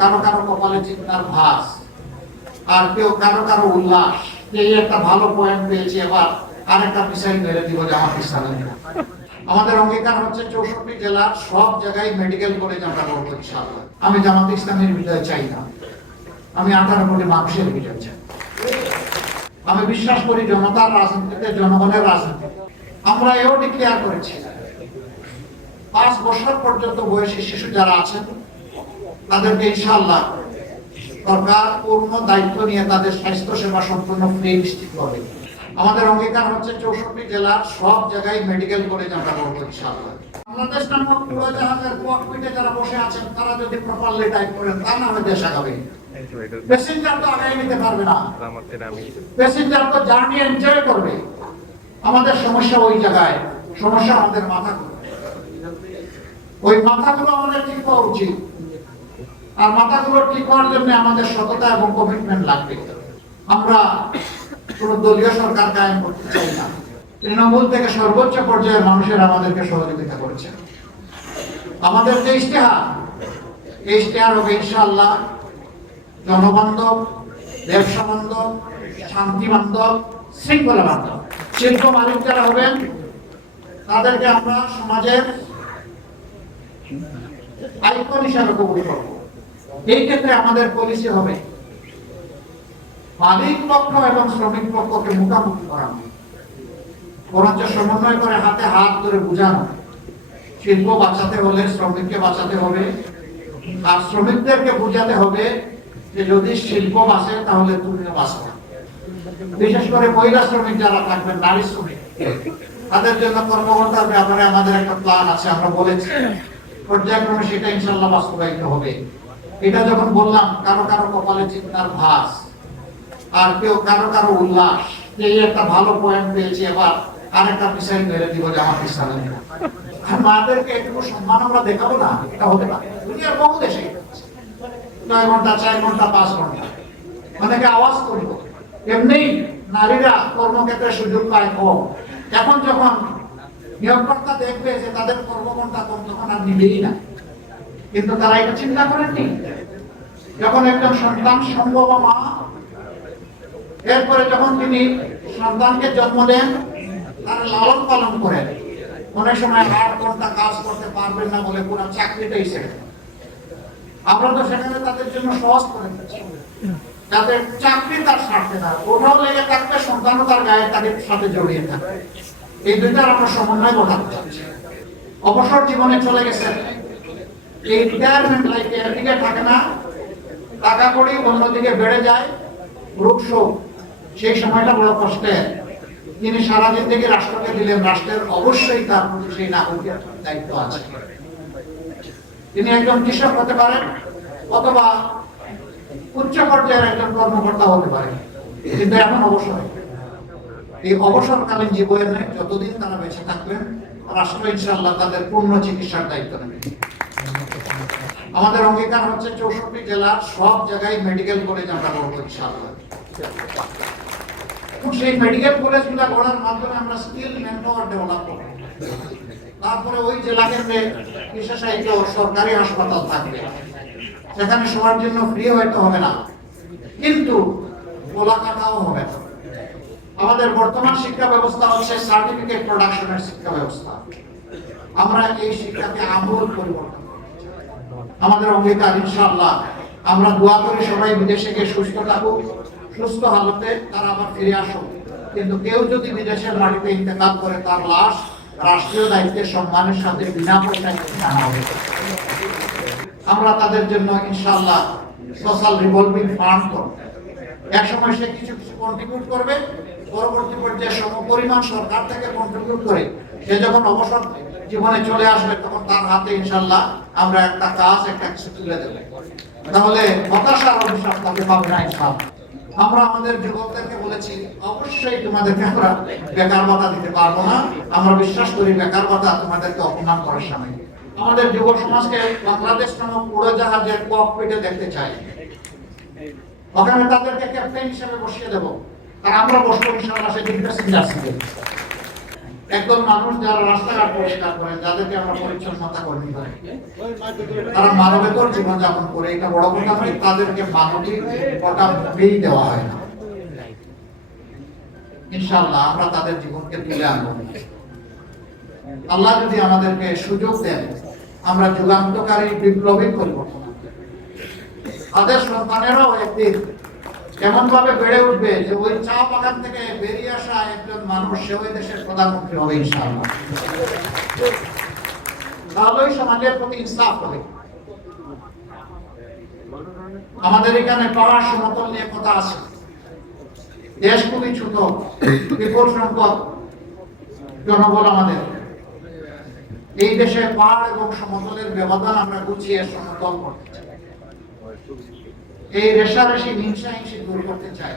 কারো কারো কপালে চিন্তার ভাস, আর কেউ কারো কারো উল্লাস। এই একটা ভালো পয়েন্ট পেয়েছি, এবার আরেকটা মিসাইল মেরে দিব জামাত ইসলামী। আমাদের অঙ্গীকার হচ্ছে 64 জেলার সব জায়গায় মেডিকেল কলেজ আমরা করবো ইনশাআল্লাহ। আমি জামাত ইসলামের বিজয় চাই না, আমি 18 কোটি মানুষের বিজয় চাই। আমি বিশ্বাস করি জনতার রাজনীতিতে, জনগণের রাজনীতি। আমরা এও ডিক্লেয়ার করেছি 5 বছর পর্যন্ত বয়সী শিশু যারা আছেন তাদেরকে ইনশাআল্লাহ সরকার পূর্ণ দায়িত্ব নিয়ে তাদের স্বাস্থ্য সেবা সম্পূর্ণ ফ্রি নিশ্চিত করবে। আমাদের অঙ্গীকার হচ্ছে 64 জেলার সব জায়গায় মেডিকেল কলেজ আমরা করবো ইনশাআল্লাহ। বাংলাদেশ নামক উড়োজাহাজের ককপিটে যারা বসে আছেন তারা যদি প্রপারলি টাইপ করেন তা না হয় দেশ আগাবে। প্যাসেঞ্জার তো আগায় নিতে পারবে না, প্যাসেঞ্জার তো জার্নি এনজয় করবে। আমাদের সমস্যা ওই জায়গায়, সমস্যা আমাদের মাথাগুলো। ওই মাথাগুলো আমাদের ঠিক হওয়া উচিত, আর মাথাগুলো ঠিক হওয়ার জন্য আমাদের সততা এবং কমিটমেন্ট লাগবে। আমরা কোন দলীয় সরকার কায়েম করতে চাই না। তৃণমূল থেকে সর্বোচ্চ পর্যায়ের মানুষের আমাদেরকে সহযোগিতা করেছে। আমাদের যে ইশতেহার, এই ইশতেহার হবে ইনশাআল্লাহ জনবান্ধব, ব্যবসা বান্ধব, শান্তি বান্ধব, শৃঙ্খলা বান্ধব। শিল্প মালিক যারা হবেন তাদেরকে আমরা সমাজের আইকন হিসাবে কবুল করব। এই ক্ষেত্রে আমাদের পলিসি হবে মালিক পক্ষ এবং শ্রমিক পক্ষকে মুখোমুখি করানো, বরঞ্চ সমন্বয় করে হাতে হাত ধরে বুঝানো। শিল্প বাঁচাতে হলে শ্রমিককে বাঁচাতে হবে, আর শ্রমিকদেরকে বুঝাতে হবে যে যদি শিল্প বাঁচে তাহলে তুমিও বাঁচো। বিশেষ করে মহিলা শ্রমিক যারা থাকবেন, নারী শ্রমিক, তাদের জন্য কর্মকর্তার ব্যাপারে আমাদের একটা প্ল্যান আছে। আমরা বলেছি পর্যায়ক্রমে সেটা ইনশাআল্লাহ বাস্তবায়িত হবে। এটা যখন বললাম কারো কারো কপালে চিন্তার ভাস, আর কেউ কারো কারো উল্লাস, এই একটা ভালো পয়েন্ট পেয়েছি, এবার আরেকটা মিসাইল মেরে দিব জামাত ইসলামী। আর মাদেরকে একটু সম্মান আমরা দেখাবো না, এটা হতে পারে। দুনিয়ার বহু দেশে 9 ঘন্টা, 4 ঘন্টা, 5 ঘন্টা অনেকে আওয়াজ করবো। এমনি নারীরা কর্মক্ষেত্রে সুযোগ পায় কম। এখন যখন নিয়োগকর্তা দেখবে যে তাদের কর্মঘণ্টা কম, তখন আর নিবেই না। কিন্তু তারা এটা চিন্তা করেননি। যখন একজন সন্তান সম্ভব মা, এরপরে যখন তিনি সন্তানকে জন্ম দেন, তার লালন পালন করেন, অনেক সময় 8 ঘন্টা কাজ করতে পারবেন না বলে পুরো চাকরিটাই ছেড়ে দেন। আমরা তো সেখানে তাদের জন্য সহজ করে দিচ্ছি, যাতে চাকরি তার স্বার্থে না, ওটাও লেগে থাকবে, সন্তানও তার গায়ে তাদের সাথে জড়িয়ে থাকবে। এই দুইটার আমরা সমন্বয় ঘটাতে চাচ্ছি। অবসর জীবনে চলে গেছেন, এই রিটায়ারমেন্ট লাইফে একদিকে থাকে না, টাকা কড়ি অন্যদিকে বেড়ে যায়, রোগশোক, সেই সময়টা বড় কষ্টের। তিনি সারাদিন থেকে রাষ্ট্রকে দিলেন, রাষ্ট্রের অবশ্যই তার প্রতি সেই নাগরিকের দায়িত্ব আছে। তিনি একজন কৃষক হতে পারেন, অথবা উচ্চ পর্যায়ের একজন কর্মকর্তা হতে পারেন, কিন্তু এখন অবসর। এই অবসরকালীন জীবনে যতদিন তারা বেঁচে থাকবেন, রাষ্ট্র ইনশাআল্লাহ তাদের পূর্ণ চিকিৎসার দায়িত্ব নেবে। আমাদের অঙ্গীকার হচ্ছে 64 জেলার সব জায়গায় মেডিকেল কলেজ আমরা করবো ইনশাআল্লাহ। সেই মেডিকেল কলেজগুলো গড়ার মাধ্যমে আমরা স্কিল ম্যানপাওয়ার ডেভেলপ করব। তারপরে ওই জেলা কেন্দ্রে বিশেষায়িত সরকারি হাসপাতাল থাকবে, সেখানে সবার জন্য ফ্রি হয়তো হবে না, কিন্তু গোলাকাটাও হবে না। আমাদের বর্তমান শিক্ষা ব্যবস্থা হচ্ছে সার্টিফিকেট প্রোডাকশনের শিক্ষা ব্যবস্থা। আমরা এই শিক্ষাকে আমূল পরিবর্তন করব। আমাদের অঙ্গীকার ইনশাআল্লাহ। আমরা দোয়া করি সবাই বিদেশে গিয়ে সুস্থ থাকুক, সুস্থ হালতে তারা আবার ফিরে আসুক। কিন্তু কেউ যদি বিদেশের মাটিতে ইন্তেকাল করে, তার লাশ রাষ্ট্রীয় দায়িত্বের সম্মানের সাথে বিনা পয়সায় আনা হবে। আমরা তাদের জন্য ইনশাআল্লাহ সোশ্যাল রিভলভিং ফান্ড করব। একসময় সে কিছু কিছু কন্ট্রিবিউট করবে, পরবর্তী পর্যায়ে সমপরিমাণ সরকার থেকে কন্ট্রিবিউট করে সে যখন অবসর জীবনে চলে আসবে, তখন তার হাতে ইনশাআল্লাহ আমরা একটা কাজ, একটা কিছু তুলে দেব। তাহলে হতাশার অভিশাপ তাকে পাবে না ইনশাআল্লাহ। আমরা আমাদের যুবকদেরকে বলেছি, অবশ্যই তোমাদেরকে আমরা বেকার ভাতা দিতে পারবো না। আমরা বিশ্বাস করি বেকার ভাতা তোমাদেরকে অপমান করার সামনে। আমাদের যুব সমাজকে বাংলাদেশ নামক উড়োজাহাজের ককপিটে দেখতে চাই। ওখানে তাদেরকে ক্যাপ্টেন হিসেবে বসিয়ে দেব, আর আমরা বসবো ইনশাআল্লাহ সেদিন প্যাসেঞ্জার সিটে। একদল মানুষ যারা রাস্তাঘাট পরিষ্কার করেন, যাদেরকে আমরা পরিচ্ছন্নতা কর্মী বলি, তারা মানবেতর জীবনযাপন করে, এটা বড় কথা নয়, তাদেরকে মানবিক কটা পেয়ে দেওয়া হয় না। ইনশাআল্লাহ আমরা তাদের জীবনকে তুলে আনবো। আল্লাহ যদি আমাদেরকে সুযোগ দেন, আমরা যুগান্তকারী বিপ্লবী পরিবর্তন, তাদের সন্তানেরাও একদিন এমন ভাবে বেড়ে উঠবে যে ওই চা বাগান থেকে বেরিয়ে আসা একজন মানুষ সে ওই দেশের প্রধানমন্ত্রী হবে ইনশাআল্লাহ। তাহলেই সমাজের প্রতি ইনসাফ হবে। আমাদের এখানে পাহাড় সমতল নিয়ে কথা আছে, দেশ খুবই ছোট, বিপুল সংখ্যক জনবল আমাদের। এই দেশে পাহাড় এবং সমতলের ব্যবধান আমরা গুছিয়ে সমতল করতে চাই, এই রেশারেশি হিংসা হিংসি দূর করতে চাই।